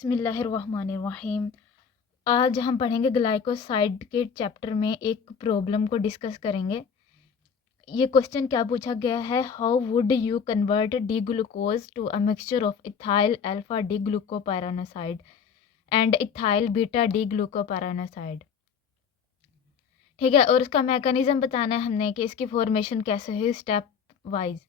बिस्मिल्लाहिर्रहमानिर्रहीम। आज हम पढ़ेंगे ग्लाइकोसाइड के चैप्टर में एक प्रॉब्लम को डिस्कस करेंगे। ये क्वेश्चन क्या पूछा गया है, how would you convert D glucose to a mixture of ethyl alpha D glucopyranoside and ethyl beta D glucopyranoside. ठीक है, और इसका मैकेनिज्म बताना है हमने कि इसकी फॉर्मेशन कैसे है स्टेप वाइज।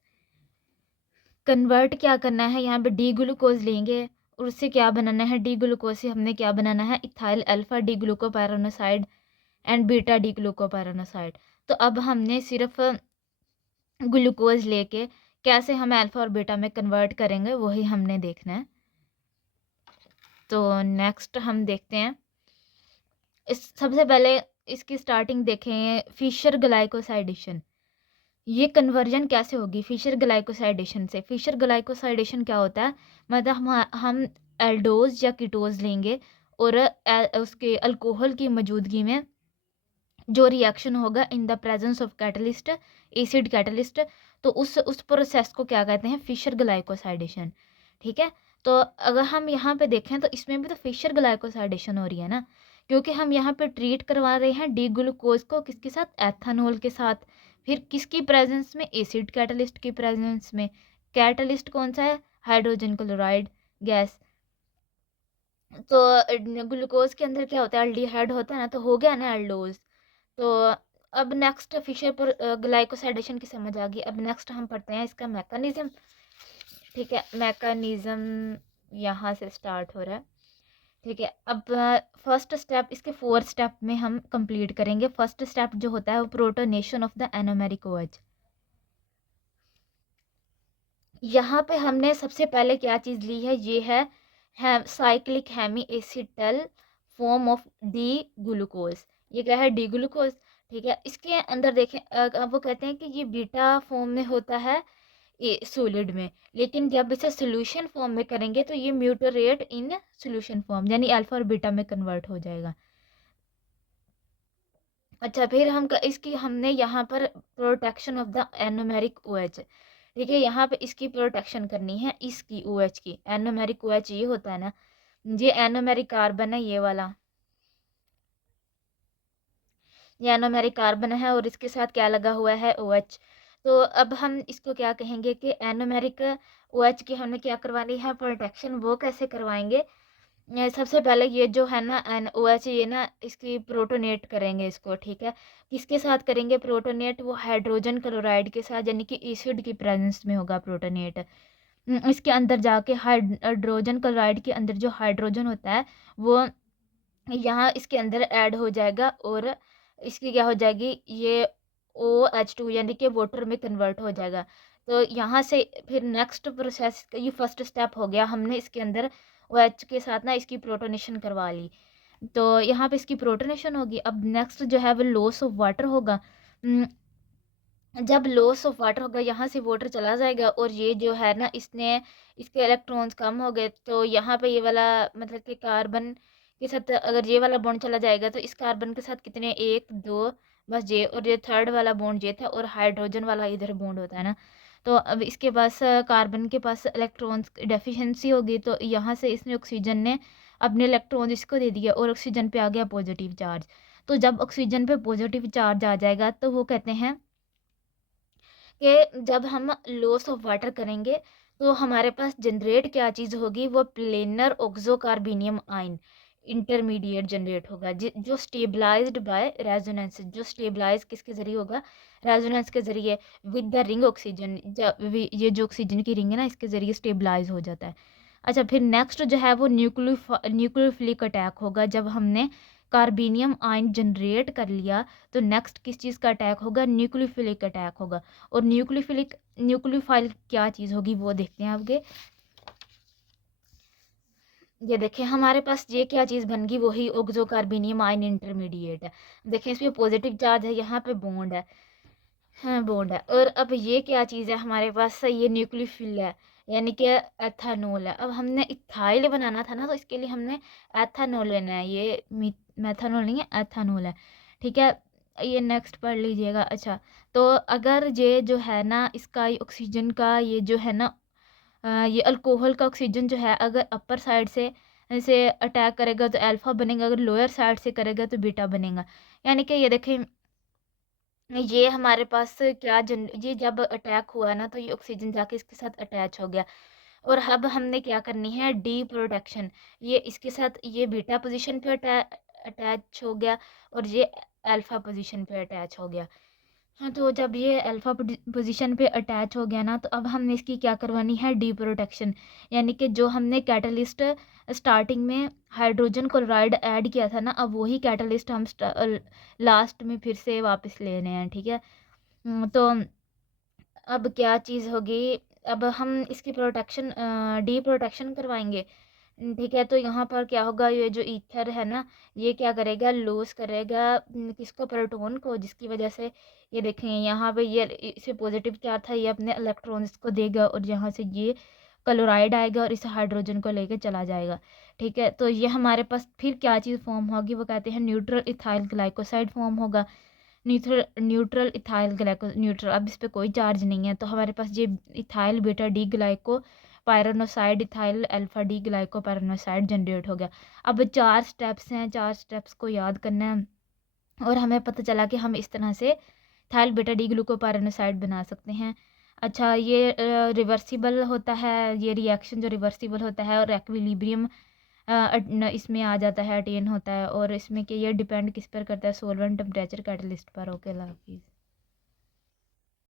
कन्वर्ट क्या करना है, यहाँ पे डी ग्लूकोज लेंगे और उससे क्या बनाना है, डी ग्लूकोज से हमने क्या बनाना है, ethyl alpha D glucopyranoside and beta D glucopyranoside. तो अब हमने सिर्फ ग्लूकोज लेके कैसे हम अल्फा और बीटा में कन्वर्ट करेंगे वही हमने देखना है। तो नेक्स्ट हम देखते हैं, इस सबसे पहले इसकी स्टार्टिंग देखें, फिशर ग्लाइकोसाइडेशन। ये कन्वर्जन कैसे होगी फिशर ग्लाइकोसाइडेशन से। फिशर ग्लाइकोसाइडेशन क्या होता है, मतलब हम एल्डोज या कीटोज लेंगे और उसके अल्कोहल की मौजूदगी में जो रिएक्शन होगा in the presence of catalyst, acid catalyst, तो उस प्रोसेस को क्या कहते हैं, फिशर ग्लाइकोसाइडेशन। ठीक है, तो अगर हम यहाँ पे देखें तो इसमें भी तो फिशर ग्लाइकोसाइडेशन हो रही है ना, क्योंकि हम यहाँ पे ट्रीट करवा रहे हैं डी ग्लूकोज को किसके साथ, एथानॉल के साथ। फिर किसकी प्रेजेंस में, एसिड कैटलिस्ट की प्रेजेंस में। कैटलिस्ट कौन सा है, हाइड्रोजन क्लोराइड गैस। तो ग्लूकोज के अंदर क्या होता है, एल्डिहाइड होता है ना, तो हो गया ना एल्डोज। तो अब नेक्स्ट फिशर पर ग्लाइकोसाइडेशन की समझ आ गई। अब नेक्स्ट हम पढ़ते हैं इसका मैकेनिज्म। ठीक है, मैकेनिज्म यहाँ से स्टार्ट हो रहा है। ठीक है, अब फर्स्ट स्टेप, इसके 4 स्टेप में हम कंप्लीट करेंगे। फर्स्ट स्टेप जो होता है वो protonation of the anomeric OH। यहाँ पे हमने सबसे पहले क्या चीज़ ली है, ये है cyclic hemiacetal form of D glucose. ये क्या है, डी ग्लूकोज। ठीक है, इसके अंदर देखें, वो कहते हैं कि ये बीटा फॉर्म में होता है ये सॉलिड में, लेकिन जब इसे सोल्यूशन फॉर्म में करेंगे तो ये म्यूटरेट इन सोल्यूशन फॉर्म, यानी अल्फा और बीटा में कन्वर्ट हो जाएगा। अच्छा, फिर इसकी हमने यहाँ पर protection of the anomeric OH। ठीक है, यहाँ पे इसकी प्रोटेक्शन करनी है, इसकी OH की। एनोमेरिक OH ये होता है ना, ये एनोमेरिक कार्बन है, ये वाला ये एनोमेरिक कार्बन है और इसके साथ क्या लगा हुआ है, OH। तो अब हम इसको क्या कहेंगे कि एनोमेरिक OH की हमने क्या करवानी है, प्रोटेक्शन। वो कैसे करवाएंगे, सबसे पहले ये जो है ना NOH, ये ना इसकी प्रोटोनेट करेंगे इसको। ठीक है, किसके साथ करेंगे प्रोटोनेट, वो हाइड्रोजन क्लोराइड के साथ, यानी कि एसिड की प्रेजेंस में होगा प्रोटोनेट। इसके अंदर जाके हाइड्रोजन क्लोराइड के अंदर जो हाइड्रोजन होता है वो यहाँ इसके अंदर ऐड हो जाएगा और इसकी क्या हो जाएगी, ये OH2 यानी कि वाटर में कन्वर्ट हो जाएगा। तो यहाँ से फिर नेक्स्ट प्रोसेस, ये फर्स्ट स्टेप हो गया, हमने इसके अंदर OH के साथ ना इसकी प्रोटोनेशन करवा ली। तो यहाँ पे इसकी प्रोटोनेशन होगी। अब नेक्स्ट जो है वो लॉस ऑफ वाटर होगा। जब लॉस ऑफ वाटर होगा, यहाँ से वाटर चला जाएगा और ये जो है ना, इसके इलेक्ट्रॉन्स कम हो गए, तो यहाँ पे ये वाला मतलब कि कार्बन के साथ अगर ये वाला बॉन्ड चला जाएगा तो इस कार्बन के साथ कितने, 1 2 बस ये, और ये थर्ड वाला बॉन्ड ये था, और हाइड्रोजन वाला इधर बॉन्ड होता है ना। तो अब इसके पास कार्बन के पास इलेक्ट्रॉन्स डेफिशिएंसी होगी, तो यहाँ से इसने ऑक्सीजन ने अपने इलेक्ट्रॉन इसको दे दिया और ऑक्सीजन पे आ गया पॉजिटिव चार्ज। तो जब ऑक्सीजन पे पॉजिटिव चार्ज आ जाएगा तो वो कहते हैं कि जब हम लॉस ऑफ वाटर करेंगे तो हमारे पास जनरेट क्या चीज़ होगी, वो प्लेनर ऑक्सोकार्बोनियम आयन इंटरमीडिएट जनरेट होगा, जो स्टेबलाइज्ड बाय रेजोनेंस। जो स्टेबलाइज किसके ज़रिए होगा, रेजोनेंस के ज़रिए विद द रिंग ऑक्सीजन। ये जो ऑक्सीजन की रिंग है ना, इसके ज़रिए स्टेबलाइज हो जाता है। अच्छा, फिर नेक्स्ट जो है वो न्यूक्लियोफिलिक अटैक होगा। जब हमने कार्बेनियम आयन जनरेट कर लिया तो नेक्स्ट किस चीज़ का अटैक होगा, न्यूक्लियोफिलिक अटैक होगा। और न्यूक्लियोफाइल क्या चीज़ होगी वो देखते हैं आगे। ये देखें, हमारे पास ये क्या चीज़ बन गई, वही ऑक्सो कार्बेनियम आयन इंटरमीडिएट है। देखें, इसमें पॉजिटिव चार्ज है, यहाँ पे बॉन्ड है, हाँ बॉन्ड है। और अब ये क्या चीज़ है हमारे पास, ये न्यूक्लियोफिल है, यानी कि एथानॉल है। अब हमने इथाइल बनाना था ना, तो इसके लिए हमने एथानॉल लेना है, ये मेथानॉल नहीं है, एथानॉल है। ठीक है, ये नेक्स्ट पढ़ लीजिएगा। अच्छा, तो अगर ये जो है ना, इसका ऑक्सीजन का ये जो है ना, ये अल्कोहल का ऑक्सीजन जो है, अगर अपर साइड से से अटैक करेगा तो अल्फ़ा बनेगा, अगर लोअर साइड से करेगा तो बीटा बनेगा। यानी कि ये देखें, ये हमारे पास क्या जन ये जब अटैक हुआ ना तो ये ऑक्सीजन जाके इसके साथ अटैच हो गया, और अब हमने क्या करनी है, डी प्रोटेक्शन। ये इसके साथ ये बीटा पोजीशन पे अटैच हो गया और ये अल्फा पोजीशन पे अटैच हो गया। हाँ, तो जब ये अल्फा पोजीशन पे अटैच हो गया ना तो अब हमने इसकी क्या करवानी है, डी प्रोटेक्शन। यानी कि जो हमने कैटलिस्ट स्टार्टिंग में हाइड्रोजन क्लोराइड ऐड किया था ना, अब वही कैटलिस्ट हम लास्ट में फिर से वापस लेने हैं, ठीक है। तो अब क्या चीज़ होगी, अब हम इसकी प्रोटेक्शन डी प्रोटेक्शन करवाएंगे, ठीक है। तो यहाँ पर क्या होगा, ये जो ईथर है ना, ये क्या करेगा, लूज करेगा किसको, प्रोटॉन को, जिसकी वजह से ये देखें यहाँ पे ये इसे पॉजिटिव चार्ज था, ये अपने इलेक्ट्रॉन्स को देगा और यहाँ से ये क्लोराइड आएगा और इस हाइड्रोजन को लेके चला जाएगा, ठीक है। तो ये हमारे पास फिर क्या चीज़ फॉर्म होगी, वो कहते हैं न्यूट्रल इथाइल ग्लाइकोसाइड फॉर्म होगा। Neutral neutral ethyl glyco neutral, अब इस पे कोई चार्ज नहीं है, तो हमारे पास ये ethyl beta D glycopyranoside ethyl alpha D glycopyranoside generate हो गया। अब 4 स्टेप्स हैं, 4 स्टेप्स को याद करना है, और हमें पता चला कि हम इस तरह से इथाइल बीटा डी ग्लूकोपायरोनोसाइड बना सकते हैं। अच्छा, ये रिवर्सिबल होता है, ये रिएक्शन जो रिवर्सिबल होता है और एक्विलिब्रियम इसमें आ जाता है, अटेन होता है, और इसमें कि ये डिपेंड किस पर करता है, सोलवेंट, टेम्परेचर, कैटलिस्ट पर। ओके, अल्लाह हाफिज़।